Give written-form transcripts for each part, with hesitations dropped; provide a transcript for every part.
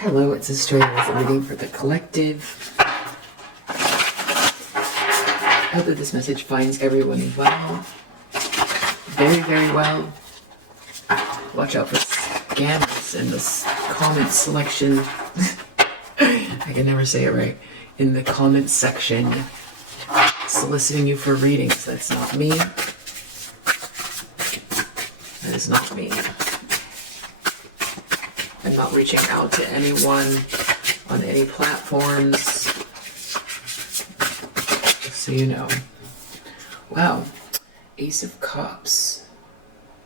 Hello, it's a straight reading for the collective. I hope that this message finds everyone well. Very, very well. Watch out for scammers in this comment selection. I can never say it right. In the comment section, soliciting you for readings. That's not me. That is not me. I'm not reaching out to anyone on any platforms. Just so you know. Wow. Ace of Cups.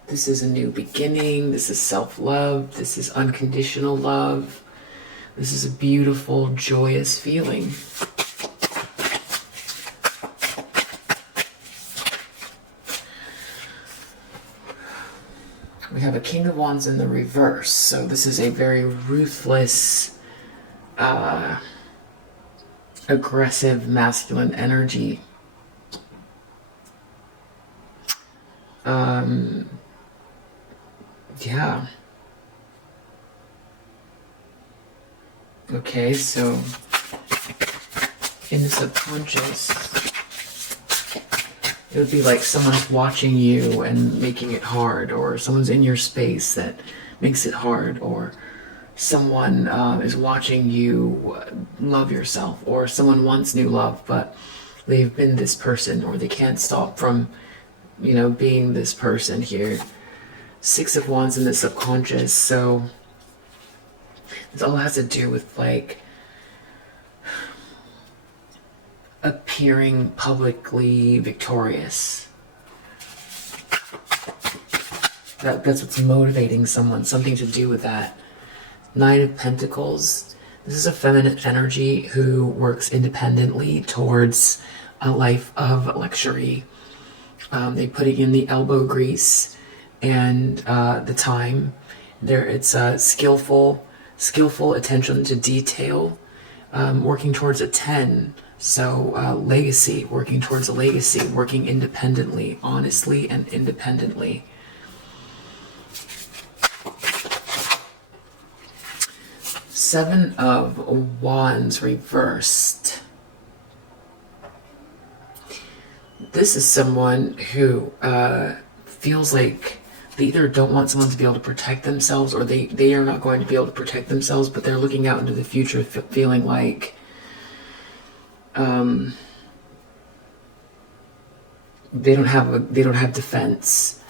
This is a new beginning. This is self-love. This is unconditional love. This is a beautiful, joyous feeling. We have a King of Wands in the reverse. So this is a very ruthless, aggressive, masculine energy. Yeah. Okay, so in the subconscious, it would be like someone's watching you and making it hard, or someone's in your space that makes it hard, or someone is watching you love yourself, or someone wants new love, but they've been this person, or they can't stop from, you know, being this person here. Six of Wands in the subconscious, so this all has to do with like appearing publicly victorious. That's what's motivating someone, something to do with that. Nine of Pentacles. This is a feminine energy who works independently towards a life of luxury. They put it in the elbow grease and the time. There, it's skillful attention to detail, working towards a 10. So legacy, working towards a legacy, working independently, honestly and independently. Seven of Wands reversed. This is someone who feels like they either don't want someone to be able to protect themselves, or they are not going to be able to protect themselves, but they're looking out into the future feeling like they don't have defense.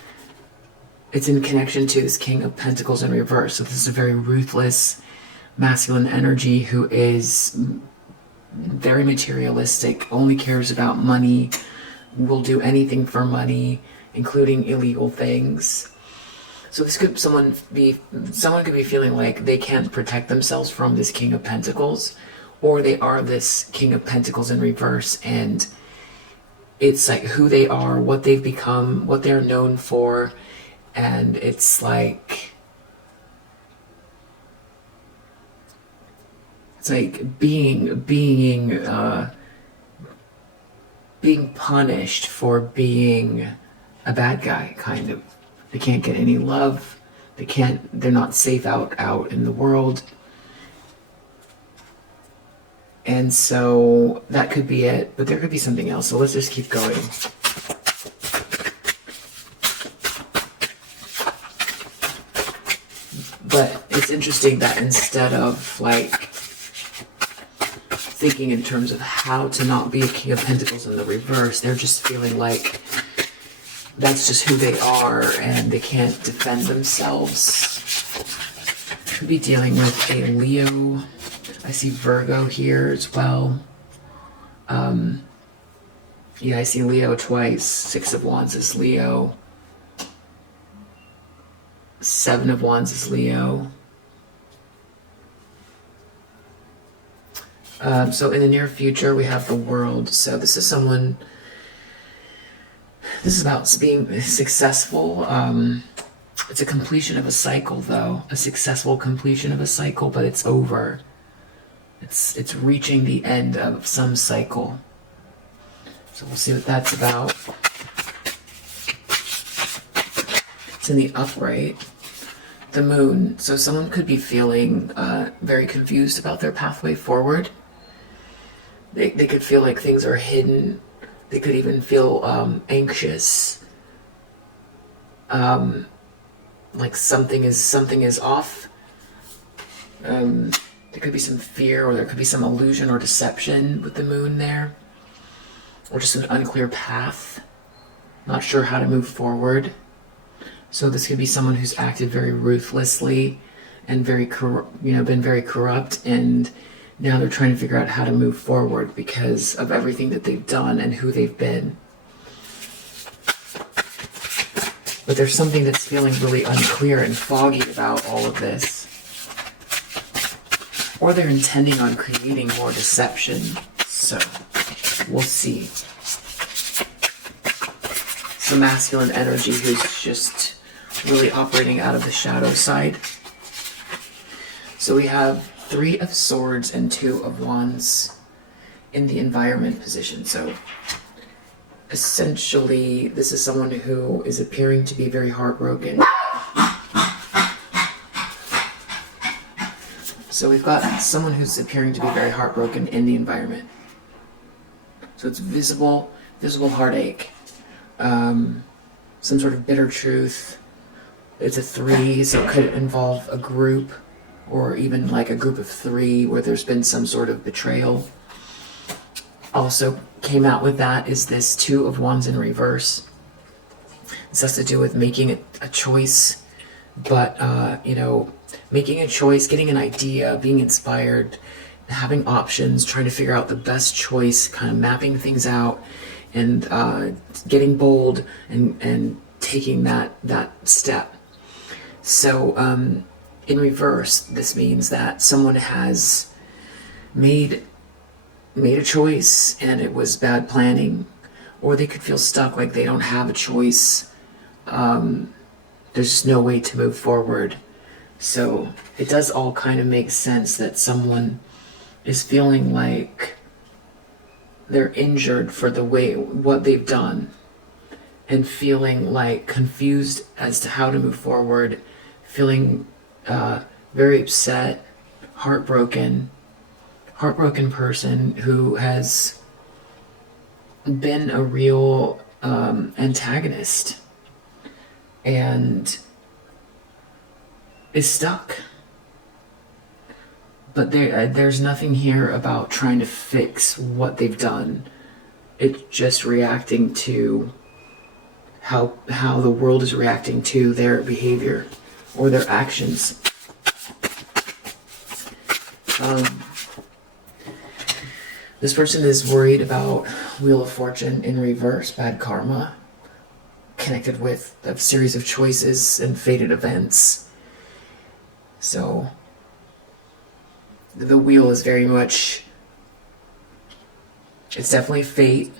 It's in connection to this King of Pentacles in reverse. So this is a very ruthless masculine energy who is very materialistic, only cares about money, will do anything for money, including illegal things. So this could someone could be feeling like they can't protect themselves from this King of Pentacles, or they are this King of Pentacles in reverse, and it's like who they are, what they've become, what they're known for, and it's like being punished for being a bad guy, kind of. They can't get any love. They're not safe out in the world. And so that could be it, but there could be something else. So let's just keep going. But it's interesting that instead of like thinking in terms of how to not be a King of Pentacles in the reverse, they're just feeling like that's just who they are and they can't defend themselves. Could be dealing with a Leo. I see Virgo here as well. Yeah, I see Leo twice. Six of Wands is Leo. Seven of Wands is Leo. So in the near future, we have the World. So this is someone, this is about being successful. It's a completion of a cycle, though. A successful completion of a cycle, but it's over. It's reaching the end of some cycle. So we'll see what that's about. It's in the upright. the moon. So someone could be feeling very confused about their pathway forward. They could feel like things are hidden. They could even feel anxious. Like something is off. There could be some fear, or there could be some illusion or deception with the moon there. Or just an unclear path. Not sure how to move forward. So this could be someone who's acted very ruthlessly and been very corrupt, and now they're trying to figure out how to move forward because of everything that they've done and who they've been. But there's something that's feeling really unclear and foggy about all of this. Or they're intending on creating more deception. So, we'll see. Some masculine energy who's just really operating out of the shadow side. So we have 3 of Swords and 2 of Wands in the environment position. So essentially, this is someone who is appearing to be very heartbroken. So we've got someone who's appearing to be very heartbroken in the environment. So it's visible heartache. Some sort of bitter truth. It's a 3, so it could involve a group, or even like a group of 3 where there's been some sort of betrayal. Also came out with that is this 2 of Wands in reverse. This has to do with making a choice, but making a choice, getting an idea, being inspired, having options, trying to figure out the best choice, kind of mapping things out, and getting bold and taking that step. So in reverse, this means that someone has made a choice and it was bad planning, or they could feel stuck, like they don't have a choice. There's just no way to move forward. So it does all kind of make sense that someone is feeling like they're injured for what they've done, and feeling like confused as to how to move forward, feeling very upset, heartbroken person who has been a real antagonist and is stuck. But there's nothing here about trying to fix what they've done. It's just reacting to how the world is reacting to their behavior or their actions. This person is worried about Wheel of Fortune in reverse, bad karma, connected with a series of choices and fated events. So the wheel is very much, it's definitely fate,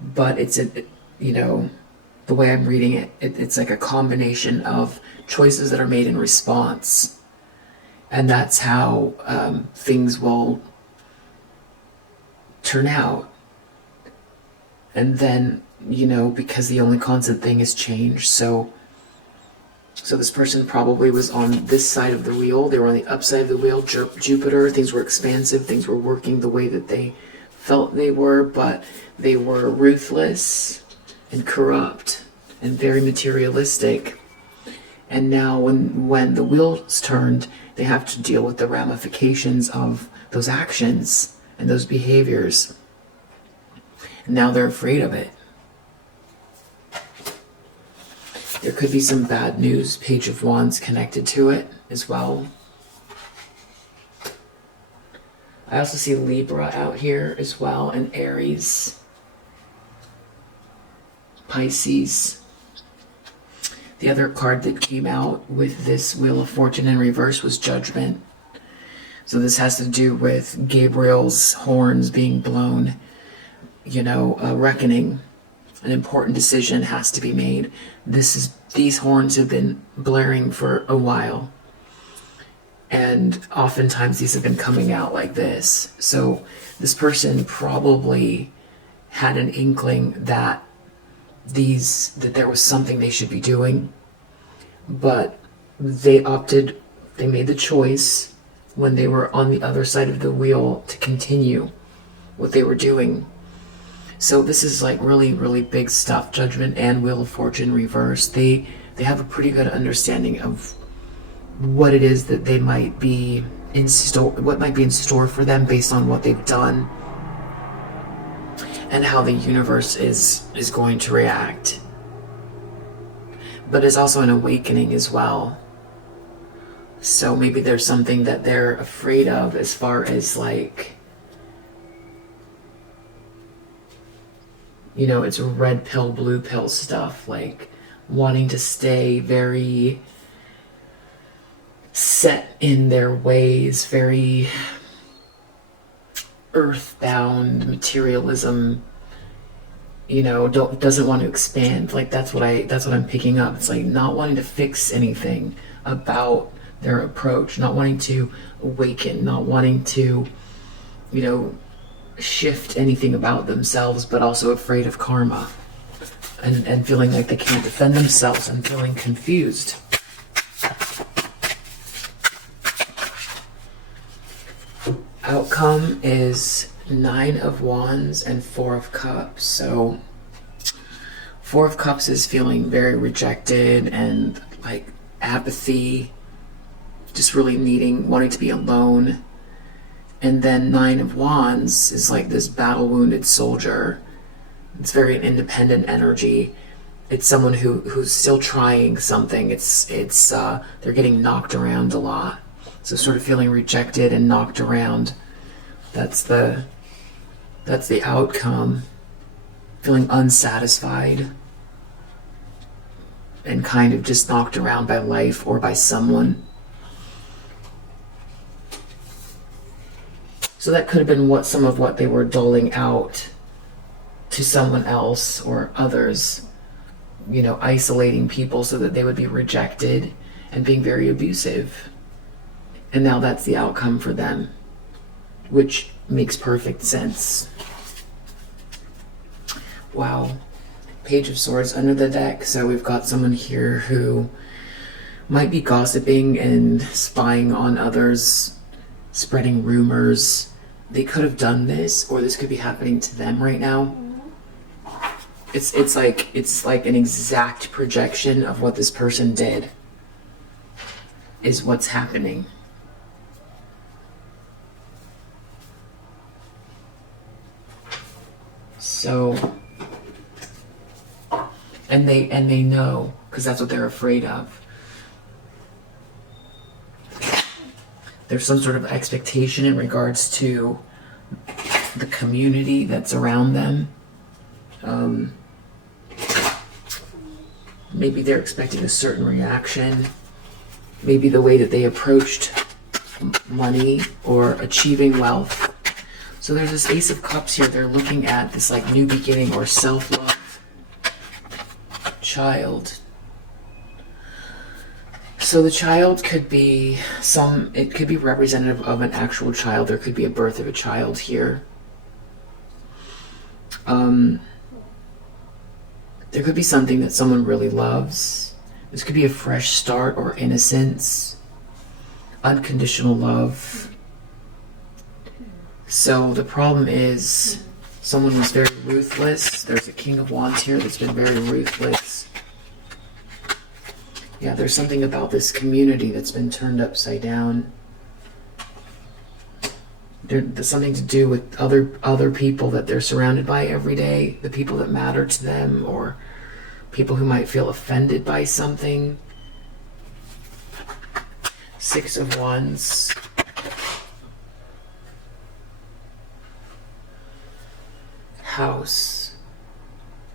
but it's the way I'm reading it, it's like a combination of choices that are made in response, and that's how things will turn out. And then, because the only constant thing is change, so this person probably was on this side of the wheel. They were on the upside of the wheel, Jupiter. Things were expansive. Things were working the way that they felt they were, but they were ruthless and corrupt and very materialistic. And now when the wheels turned, they have to deal with the ramifications of those actions and those behaviors. And now they're afraid of it. There could be some bad news, Page of Wands, connected to it as well. I also see Libra out here as well, and Aries, Pisces. The other card that came out with this Wheel of Fortune in reverse was Judgment. So this has to do with Gabriel's horns being blown, a reckoning. An important decision has to be made. These horns have been blaring for a while, and oftentimes these have been coming out like this. So this person probably had an inkling that there was something they should be doing, but they made the choice when they were on the other side of the wheel to continue what they were doing. So this is like really, really big stuff. Judgment and Wheel of Fortune reverse. They have a pretty good understanding of what it is that they might be in store, what might be in store for them based on what they've done, and how the universe is going to react. But it's also an awakening as well. So maybe there's something that they're afraid of as far as like, you know, it's red pill, blue pill stuff, like wanting to stay very set in their ways, very earthbound materialism, you know, doesn't want to expand. Like that's what I'm picking up. It's like not wanting to fix anything about their approach, not wanting to awaken, not wanting to, you know, shift anything about themselves, but also afraid of karma and feeling like they can't defend themselves and feeling confused. Outcome is 9 of Wands and 4 of Cups. So 4 of Cups is feeling very rejected and like apathy, just really wanting to be alone. And then 9 of Wands is like this battle-wounded soldier. It's very an independent energy. It's someone who's still trying something. They're getting knocked around a lot. So sort of feeling rejected and knocked around. That's the outcome. Feeling unsatisfied and kind of just knocked around by life or by someone. So that could have been some of what they were doling out to someone else or others, you know, isolating people so that they would be rejected and being very abusive. And now that's the outcome for them, which makes perfect sense. Wow. Page of Swords under the deck. So we've got someone here who might be gossiping and spying on others, spreading rumors. They could have done this, or this could be happening to them right now. It's like an exact projection of what this person did is what's happening. So, and they know, because that's what they're afraid of. There's some sort of expectation in regards to the community that's around them. Maybe they're expecting a certain reaction. Maybe the way that they approached money or achieving wealth. So there's this Ace of Cups here. They're looking at this like new beginning or self-love. Child. So the child could be it could be representative of an actual child. There could be a birth of a child here. There could be something that someone really loves. This could be a fresh start or innocence. Unconditional love. So the problem is someone was very ruthless. There's a King of Wands here that's been very ruthless. Yeah, there's something about this community that's been turned upside down. There's something to do with other people that they're surrounded by every day, the people that matter to them, or people who might feel offended by something. 6 of Wands. House.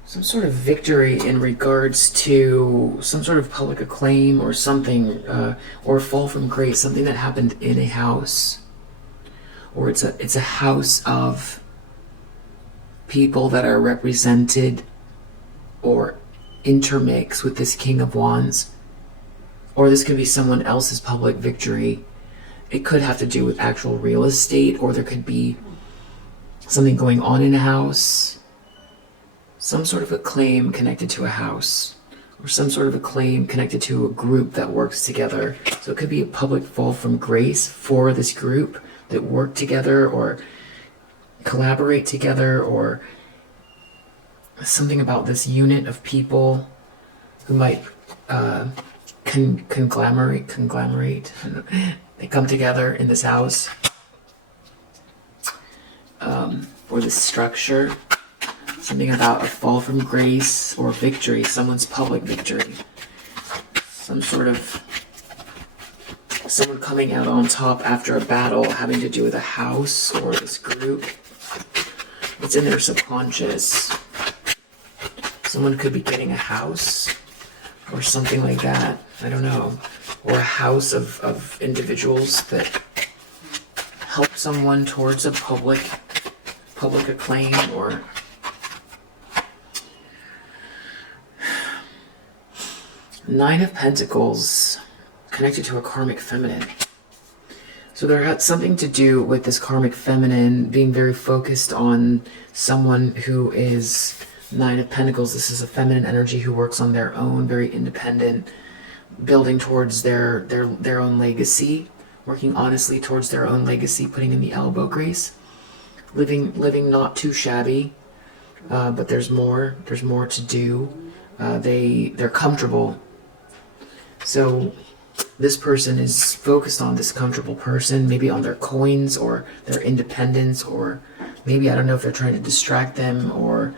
Some sort of victory in regards to some sort of public acclaim or something, or fall from grace, something that happened in a house. Or it's a house of people that are represented or intermix with this King of Wands. Or this could be someone else's public victory. It could have to do with actual real estate, or there could be something going on in a house. Some sort of a claim connected to a house. or some sort of acclaim connected to a group that works together. So it could be a public fall from grace for this group that work together or collaborate together, or something about this unit of people who might conglomerate. They come together in this house, or this structure. Something about a fall from grace or victory, someone's public victory. Some sort of, someone coming out on top after a battle having to do with a house or this group. It's in their subconscious. Someone could be getting a house or something like that. I don't know. Or a house of individuals that help someone towards a public acclaim, or Nine of Pentacles connected to a karmic feminine. So there had something to do with this karmic feminine being very focused on someone who is Nine of Pentacles. This is a feminine energy who works on their own, very independent, building towards their own legacy, working honestly towards their own legacy, putting in the elbow grease, living not too shabby, but there's more to do. They're comfortable. So this person is focused on this comfortable person, maybe on their coins or their independence, or maybe, I don't know if they're trying to distract them, or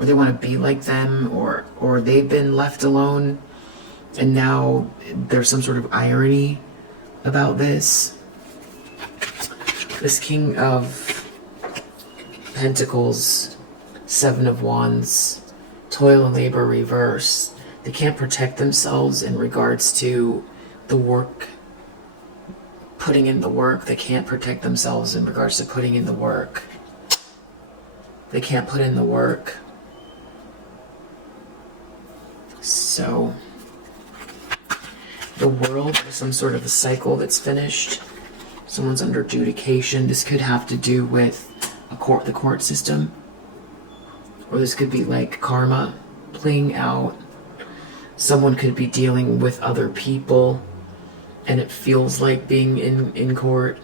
they want to be like them, or they've been left alone and now there's some sort of irony about this. This King of Pentacles, Seven of Wands, toil and labor reverse. They can't protect themselves in regards to the work, putting in the work. They can't protect themselves in regards to putting in the work. They can't put in the work. So the world is some sort of a cycle that's finished. Someone's under adjudication. This could have to do with the court system. Or this could be like karma playing out. Someone could be dealing with other people and it feels like being in court.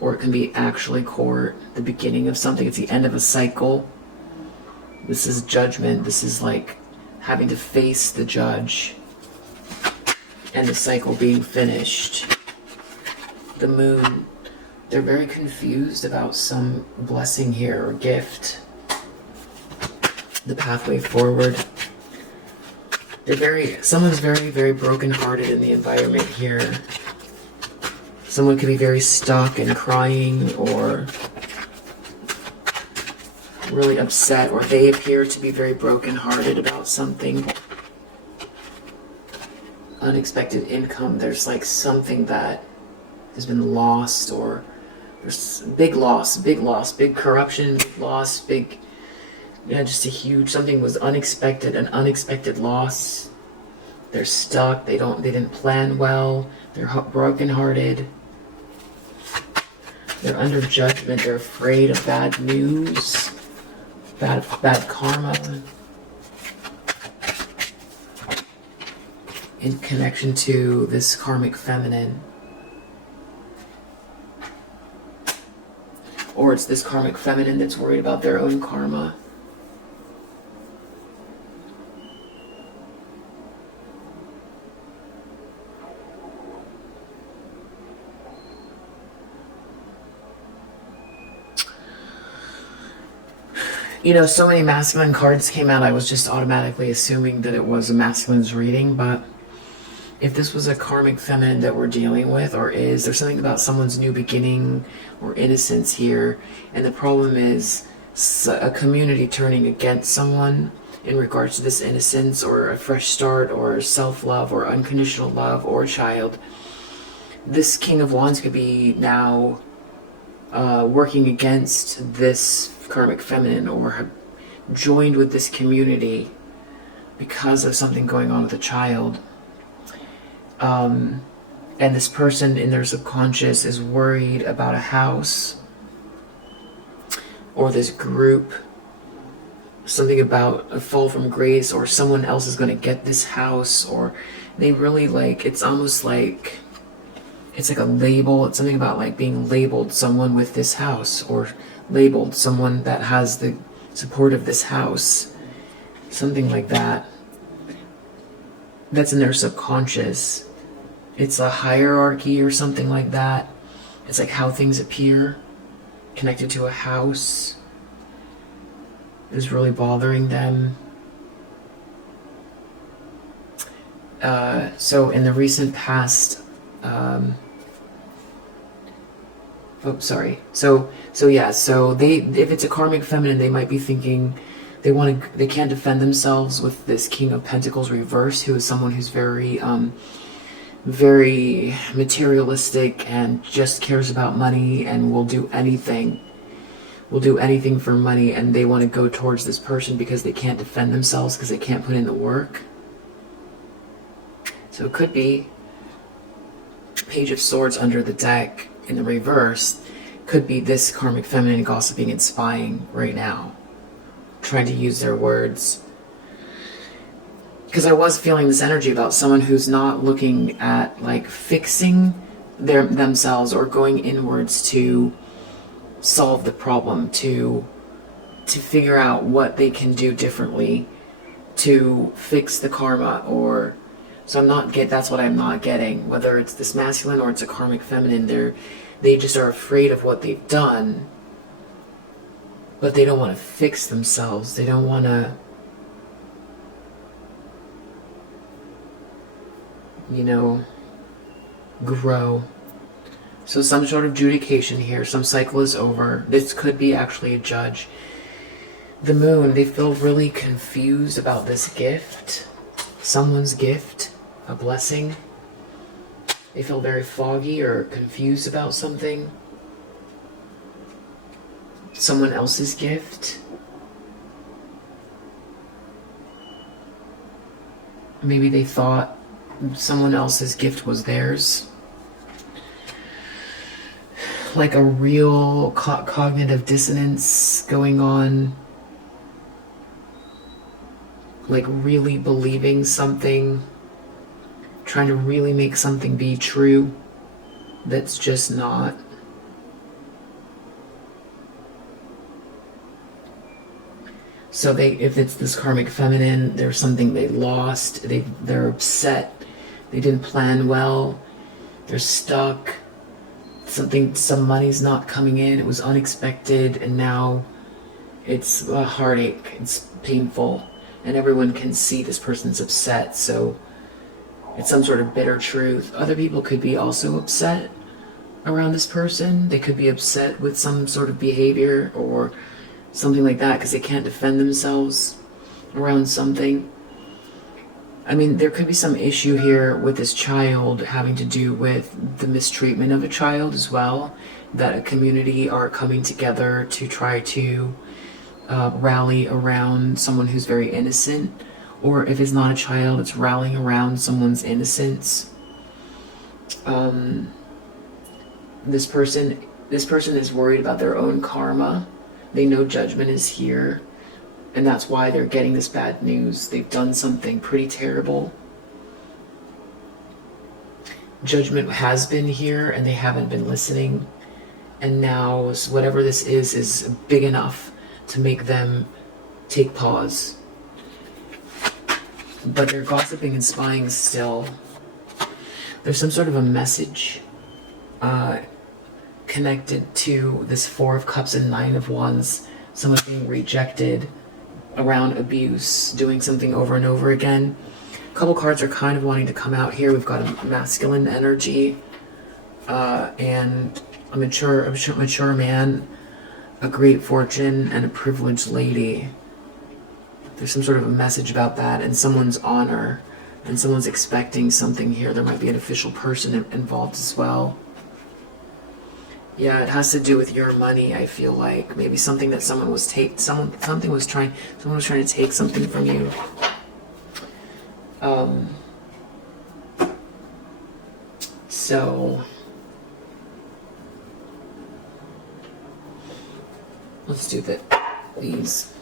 Or it can be actually court, the beginning of something. It's the end of a cycle. This is judgment. This is like having to face the judge and the cycle being finished. The moon, they're very confused about some blessing here or gift. The pathway forward. Someone's very, very brokenhearted in the environment here. Someone could be very stuck and crying, or really upset, or they appear to be very brokenhearted about something. Unexpected income. There's like something that has been lost, or there's big loss, big corruption, big loss, just a huge, something was unexpected, an unexpected loss. They're stuck, they didn't plan well, they're brokenhearted. They're under judgment, they're afraid of bad news, bad karma. In connection to this karmic feminine. Or it's this karmic feminine that's worried about their own karma. So many masculine cards came out, I was just automatically assuming that it was a masculine's reading, but if this was a karmic feminine that we're dealing with, or there's something about someone's new beginning or innocence here, and the problem is a community turning against someone in regards to this innocence, or a fresh start, or self-love, or unconditional love, or a child. This King of Wands could be now working against this karmic feminine, or have joined with this community because of something going on with a child. And this person in their subconscious is worried about a house, or this group something about a fall from grace, or someone else is going to get this house, or they really like, it's almost like, it's like a label. It's something about like being labeled someone with this house, or labeled someone that has the support of this house. Something like that. That's in their subconscious. It's a hierarchy or something like that. It's like how things appear, connected to a house, is really bothering them. So in the recent past, So they, if it's a karmic feminine, they might be thinking they can't defend themselves with this King of Pentacles reverse, who is someone who's very, very materialistic and just cares about money and will do anything for money, and they want to go towards this person because they can't defend themselves, because they can't put in the work. So it could be Page of Swords under the deck in the reverse. Could be this karmic feminine gossiping and spying right now, trying to use their words. Because I was feeling this energy about someone who's not looking at like fixing themselves or going inwards to solve the problem, to figure out what they can do differently to fix the karma. Or so that's what I'm not getting, whether it's this masculine or it's a karmic feminine. They just are afraid of what they've done, but they don't want to fix themselves. They don't want to, grow. So some sort of adjudication here. Some cycle is over. This could be actually a judge. The moon, they feel really confused about this gift. Someone's gift, a blessing. They feel very foggy or confused about something. Someone else's gift. Maybe they thought someone else's gift was theirs. Like a real cognitive dissonance going on. Like really believing something, trying to really make something be true that's just not. So if it's this karmic feminine, there's something they lost, they're upset, they didn't plan well, they're stuck, some money's not coming in, it was unexpected, and now it's a heartache, it's painful, and everyone can see this person's upset, so it's some sort of bitter truth. Other people could be also upset around this person. They could be upset with some sort of behavior or something like that because they can't defend themselves around something. I mean, there could be some issue here with this child having to do with the mistreatment of a child as well, that a community are coming together to try to rally around someone who's very innocent. Or if it's not a child, it's rallying around someone's innocence. This person is worried about their own karma. They know judgment is here, and that's why they're getting this bad news. They've done something pretty terrible. Judgment has been here, and they haven't been listening. And now whatever this is big enough to make them take pause. But they're gossiping and spying still. There's some sort of a message connected to this Four of Cups and Nine of Wands. Someone being rejected around abuse, doing something over and over again. A couple cards are kind of wanting to come out here. We've got a masculine energy and a mature man, a great fortune, and a privileged lady. There's some sort of a message about that and someone's honor, and someone's expecting something here. There might be an official person involved as well. Yeah, it has to do with your money, I feel like. Maybe something that someone was trying to take something from you. So let's do these.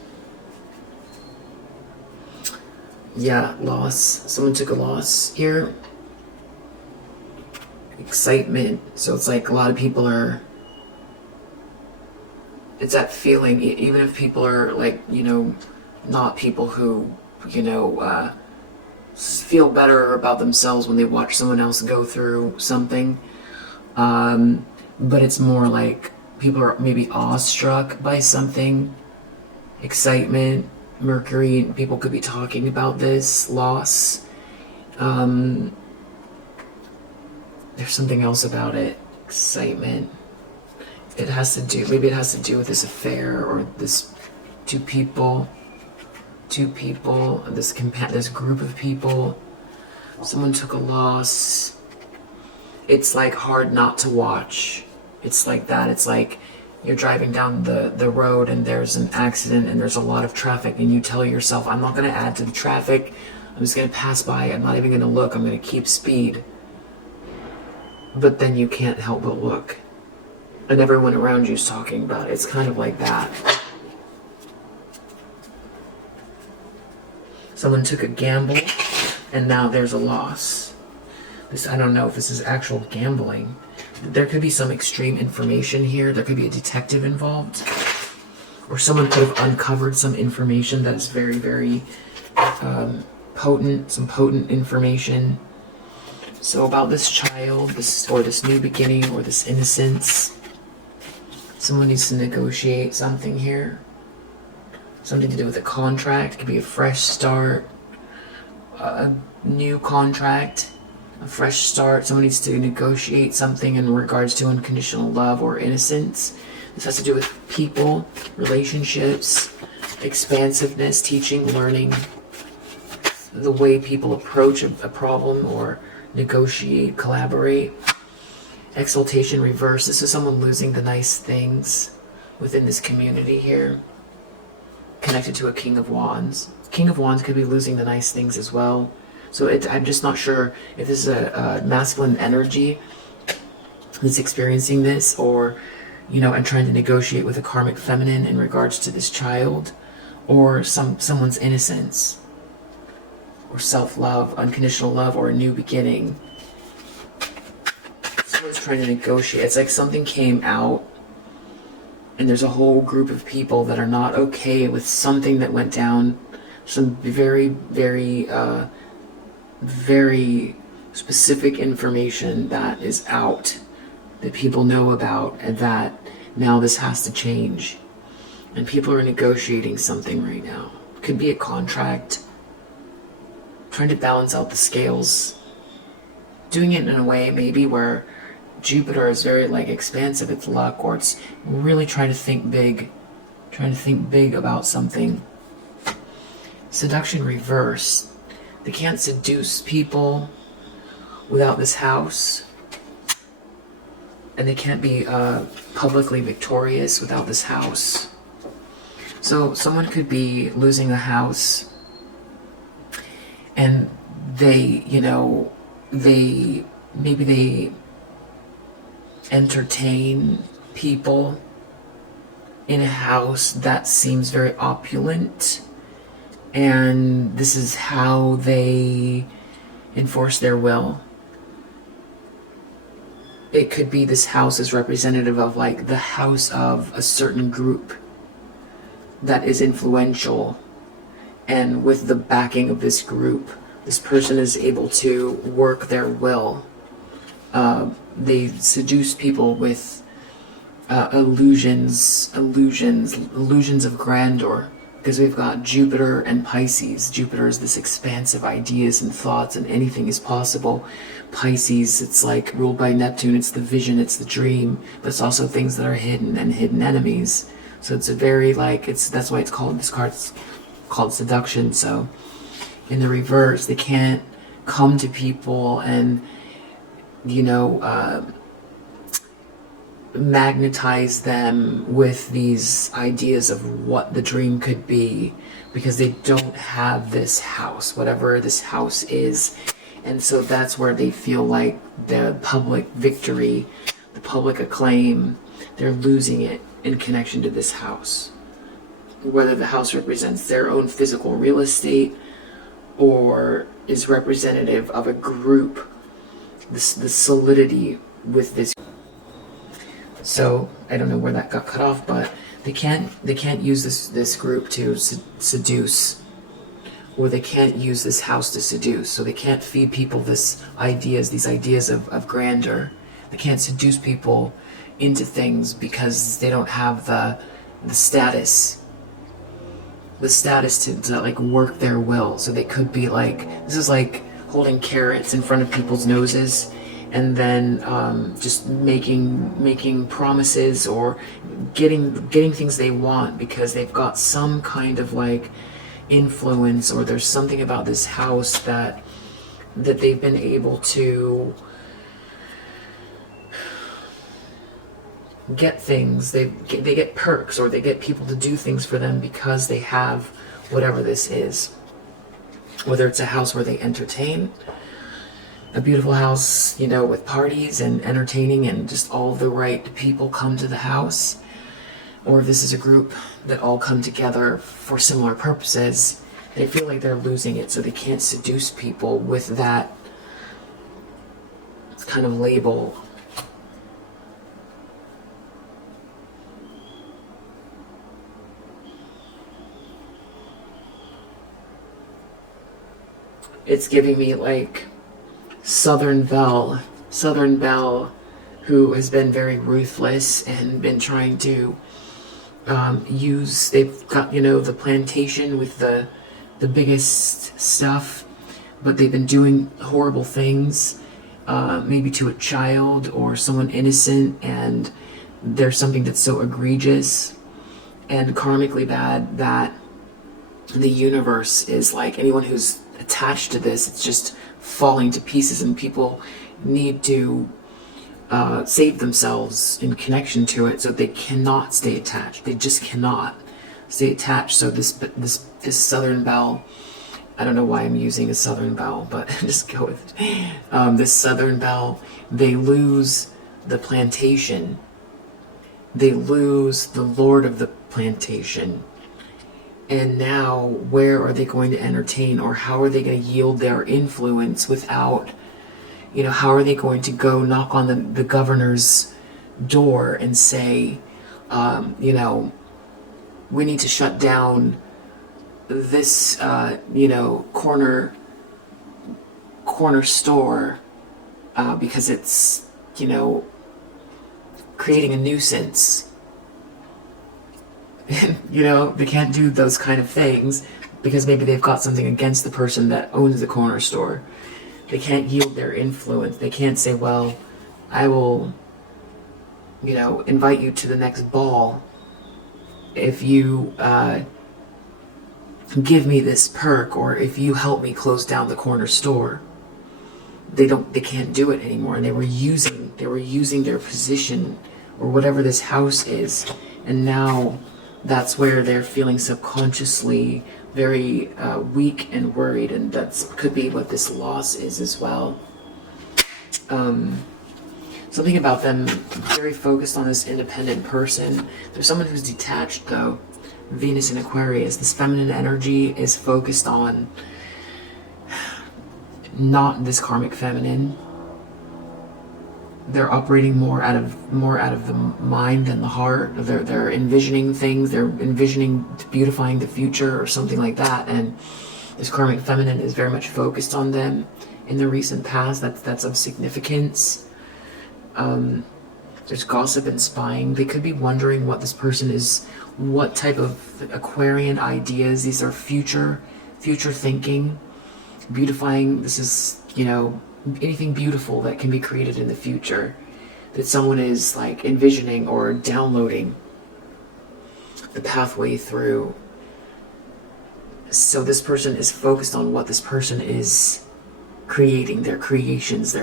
Yeah, loss. Someone took a loss here. Excitement. So it's like a lot of people are, it's that feeling, even if people are like, not people who, feel better about themselves when they watch someone else go through something. But it's more like people are maybe awestruck by something. Excitement, Mercury, people could be talking about this loss. There's something else about it. Excitement. Maybe it has to do with this affair or this two people, this group of people. Someone took a loss. It's like hard not to watch. It's like that. It's like you're driving down the road and there's an accident and there's a lot of traffic, and you tell yourself, I'm not going to add to the traffic. I'm just going to pass by. I'm not even going to look. I'm going to keep speed. But then you can't help but look. And everyone around you is talking about it. It's kind of like that. Someone took a gamble and now there's a loss. I don't know if this is actual gambling. There could be some extreme information here. There could be a detective involved. Or someone could have uncovered some information that is very, very potent. Some potent information. So about this child, this new beginning, or this innocence. Someone needs to negotiate something here. Something to do with a contract. It could be a fresh start. A new contract. A fresh start. Someone needs to negotiate something in regards to unconditional love or innocence. This has to do with people, relationships, expansiveness, teaching, learning, the way people approach a problem or negotiate, collaborate. Exaltation reverse. This is someone losing the nice things within this community here. Connected to a King of Wands. King of Wands could be losing the nice things as well. So I'm just not sure if this is a masculine energy that's experiencing this, or, and trying to negotiate with a karmic feminine in regards to this child, or someone's innocence, or self-love, unconditional love, or a new beginning. Someone's trying to negotiate. It's like something came out, and there's a whole group of people that are not okay with something that went down. Some very, very, very specific information that is out, that people know about, and that now this has to change. And people are negotiating something right now. Could be a contract. Trying to balance out the scales. Doing it in a way maybe where Jupiter is very expansive, it's luck, or it's really trying to think big. Trying to think big about something. Seduction reverse. They can't seduce people without this house. And they can't be publicly victorious without this house. So someone could be losing a house, and they entertain people in a house that seems very opulent, and this is how they enforce their will. It could be this house is representative of the house of a certain group that is influential, and with the backing of this group, this person is able to work their will. They seduce people with illusions of grandeur, because we've got Jupiter and Pisces. Jupiter is this expansive ideas and thoughts, and anything is possible. Pisces, it's ruled by Neptune. It's the vision, it's the dream, but it's also things that are hidden and hidden enemies. So it's a very that's why this card's called seduction. So in the reverse, they can't come to people and magnetize them with these ideas of what the dream could be, because they don't have this house, whatever this house is. And so that's where they feel like the public victory, the public acclaim, they're losing it in connection to this house. Whether the house represents their own physical real estate, or is representative of a group, the solidity with this. So I don't know where that got cut off, but they can't use this group to seduce, or they can't use this house to seduce. So they can't feed people these ideas of grandeur. They can't seduce people into things because they don't have the status to like work their will. So they could be like, this is like holding carrots in front of people's noses, and then just making promises or getting things they want because they've got some kind of like influence, or there's something about this house that they've been able to get things. They get perks, or they get people to do things for them because they have whatever this is. Whether it's a house where they entertain, a beautiful house, you know, with parties and entertaining and just all the right people come to the house, or if this is a group that all come together for similar purposes, they feel like they're losing it, so they can't seduce people with that kind of label. It's giving me like Southern Belle, who has been very ruthless and been trying to they've got, you know, the plantation with the biggest stuff, but they've been doing horrible things, maybe to a child or someone innocent, and there's something that's so egregious and karmically bad that the universe is like, anyone who's attached to this, it's just falling to pieces, and people need to save themselves in connection to it, so they cannot stay attached. They just cannot stay attached. So this Southern Belle, I don't know why I'm using a Southern Belle, but just go with it. This Southern Belle, they lose the plantation. They lose the lord of the plantation. And now, where are they going to entertain, or how are they going to yield their influence without, you know, how are they going to go knock on the governor's door and say, you know, we need to shut down this, you know, corner store because it's, you know, creating a nuisance. You know, they can't do those kind of things because maybe they've got something against the person that owns the corner store. They can't yield their influence. They can't say, well, I will, you know, invite you to the next ball if you give me this perk, or if you help me close down the corner store. They can't do it anymore, and they were using their position or whatever this house is, and now that's where they're feeling subconsciously very weak and worried, and that could be what this loss is as well. Something about them very focused on this independent person. There's someone who's detached though. Venus in Aquarius. This feminine energy is focused on not this karmic feminine. They're operating more out of the mind than the heart. They're envisioning things. They're envisioning beautifying the future or something like that. And this karmic feminine is very much focused on them in the recent past. That's of significance. There's gossip and spying. They could be wondering what this person is, what type of Aquarian ideas. These are future thinking, beautifying. This is, you know, anything beautiful that can be created in the future that someone is like envisioning or downloading the pathway through. So this person is focused on what this person is creating, their creations,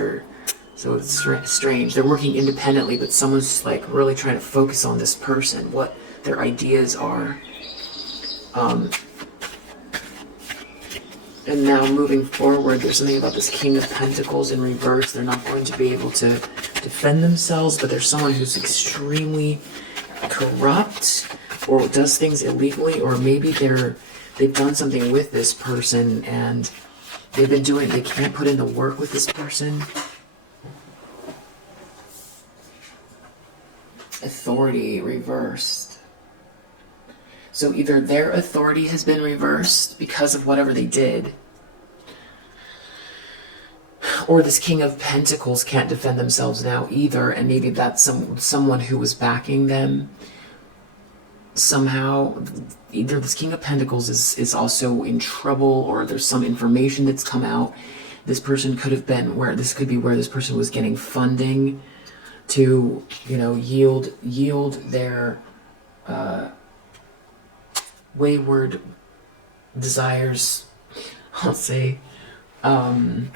so it's strange. They're working independently, but someone's like really trying to focus on this person, what their ideas are. And now moving forward, there's something about this King of Pentacles in reverse. They're not going to be able to defend themselves, but there's someone who's extremely corrupt or does things illegally, or maybe they're they've done something with this person, and they can't put in the work with this person. Authority reversed. So either their authority has been reversed because of whatever they did, or this King of Pentacles can't defend themselves now either, and maybe that's someone who was backing them somehow. Either this King of Pentacles is also in trouble, or there's some information that's come out. This person could have been where this person was getting funding to, yield their wayward desires, I'll say, or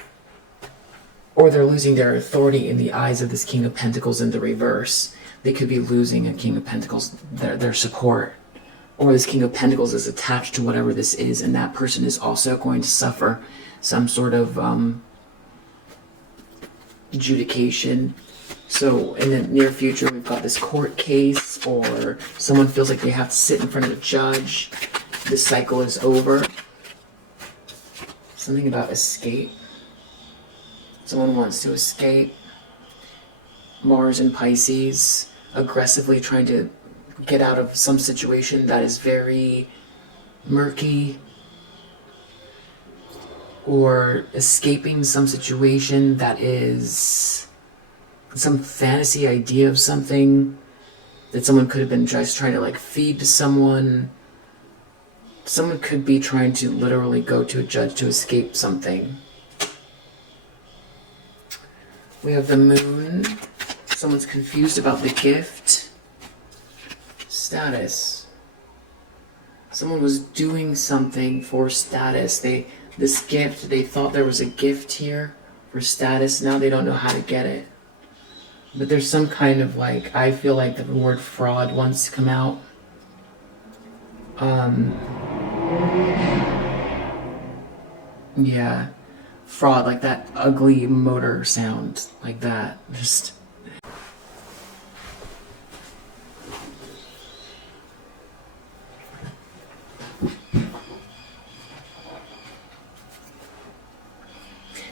they're losing their authority in the eyes of this King of Pentacles in the reverse. They could be losing a King of Pentacles, their support. Or this King of Pentacles is attached to whatever this is, and that person is also going to suffer some sort of adjudication. So in the near future, we've got this court case, or someone feels like they have to sit in front of a judge. This cycle is over. Something about escape. Someone wants to escape. Mars and Pisces, aggressively trying to get out of some situation that is very murky, or escaping some situation that is some fantasy idea of something that someone could have been just trying to feed to someone. Someone could be trying to literally go to a judge to escape something. We have the Moon. Someone's confused about the gift. Status. Someone was doing something for status. This gift, they thought there was a gift here for status. Now they don't know how to get it. But there's some kind of I feel like the word fraud wants to come out. Yeah. Fraud, like that ugly motor sound, like that. Just...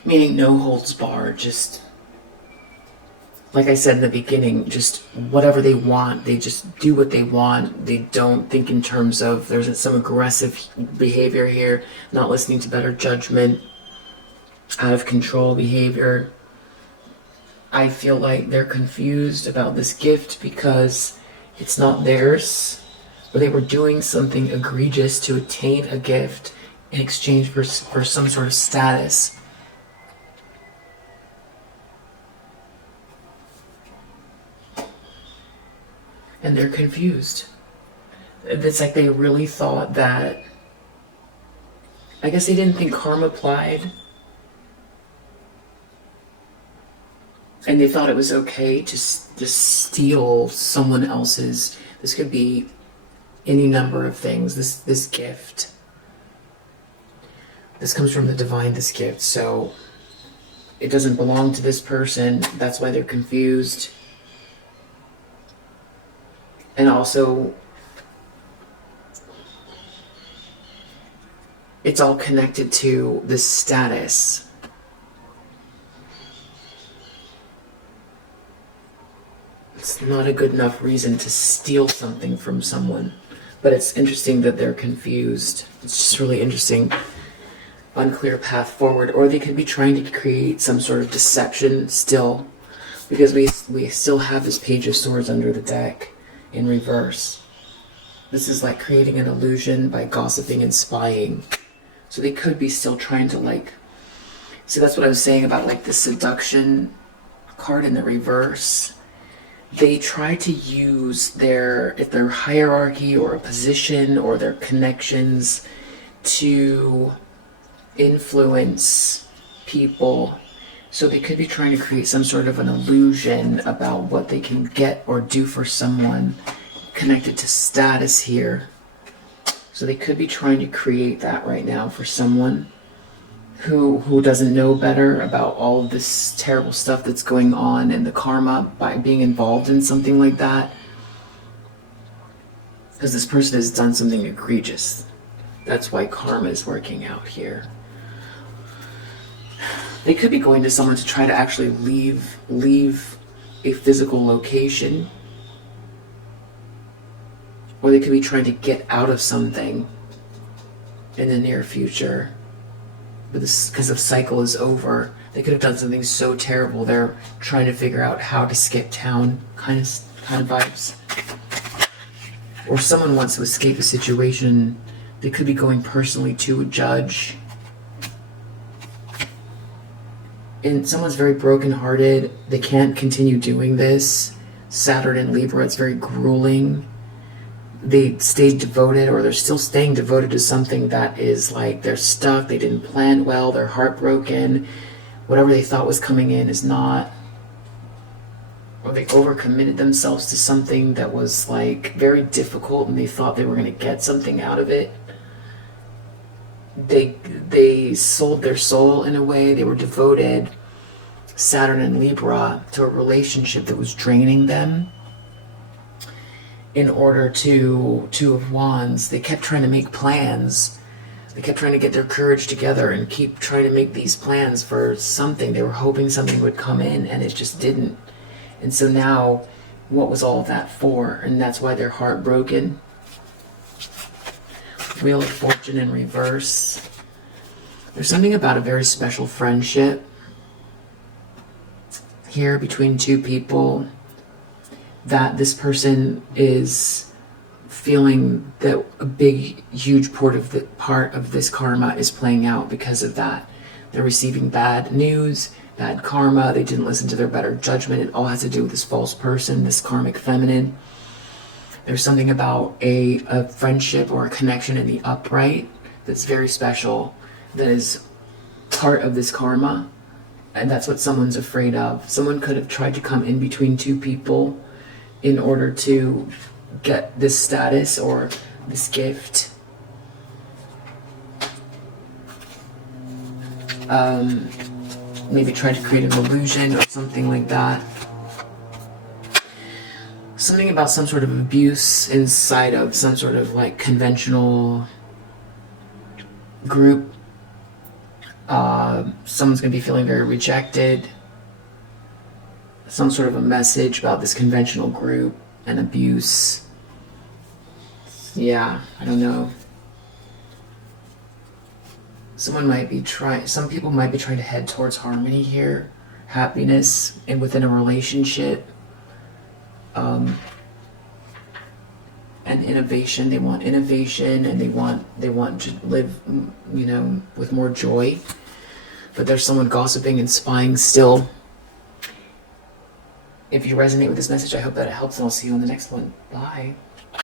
meaning no holds barred, just... like I said in the beginning, just whatever they want, they just do what they want. They don't think in terms of there's some aggressive behavior here, not listening to better judgment, out of control behavior. I feel like they're confused about this gift because it's not theirs, but they were doing something egregious to attain a gift in exchange for some sort of status. And they're confused. It's like they really thought that... I guess they didn't think karma applied. And they thought it was okay to just steal someone else's... This could be any number of things. This gift. This comes from the divine, this gift. So it doesn't belong to this person. That's why they're confused. And also, it's all connected to the status. It's not a good enough reason to steal something from someone. But it's interesting that they're confused. It's just really interesting. Unclear path forward. Or they could be trying to create some sort of deception still. Because we still have this Page of Swords under the deck. In reverse. This is like creating an illusion by gossiping and spying. So they could be still trying to see, that's what I was saying about the seduction card in the reverse. They try to use their hierarchy or a position or their connections to influence people. So they could be trying to create some sort of an illusion about what they can get or do for someone connected to status here. So they could be trying to create that right now for someone who doesn't know better about all of this terrible stuff that's going on and the karma by being involved in something like that. Because this person has done something egregious. That's why karma is working out here. They could be going to someone to try to actually leave a physical location. Or they could be trying to get out of something in the near future. But this, because the cycle is over, they could have done something so terrible. They're trying to figure out how to skip town, kind of vibes. Or someone wants to escape a situation. They could be going personally to a judge. And someone's very brokenhearted. They can't continue doing this. Saturn in Libra, it's very grueling. They stayed devoted, or they're still staying devoted to something that is like they're stuck, they didn't plan well, they're heartbroken. Whatever they thought was coming in is not. Or they overcommitted themselves to something that was like very difficult and they thought they were going to get something out of it. They sold their soul in a way. They were devoted, Saturn and Libra, to a relationship that was draining them. In order to, Two of Wands, they kept trying to make plans. They kept trying to get their courage together and keep trying to make these plans for something. They were hoping something would come in and it just didn't. And so now, what was all of that for? And that's why they're heartbroken. Wheel of Fortune in reverse. There's something about a very special friendship here between two people, that this person is feeling that a big, huge part of this karma is playing out because of that. They're receiving bad news, bad karma. They didn't listen to their better judgment. It all has to do with this false person, this karmic feminine. There's something about a friendship or a connection in the upright that's very special, that is part of this karma. And that's what someone's afraid of. Someone could have tried to come in between two people in order to get this status or this gift. Maybe try to create an illusion or something like that. Something about some sort of abuse inside of some sort of like conventional group. Someone's going to be feeling very rejected. Some sort of a message about this conventional group and abuse. Yeah, I don't know. Some people might be trying to head towards harmony here, happiness, and within a relationship. And innovation. They want innovation, and they want to live, with more joy. But there's someone gossiping and spying still. If you resonate with this message, I hope that it helps, and I'll see you on the next one. Bye.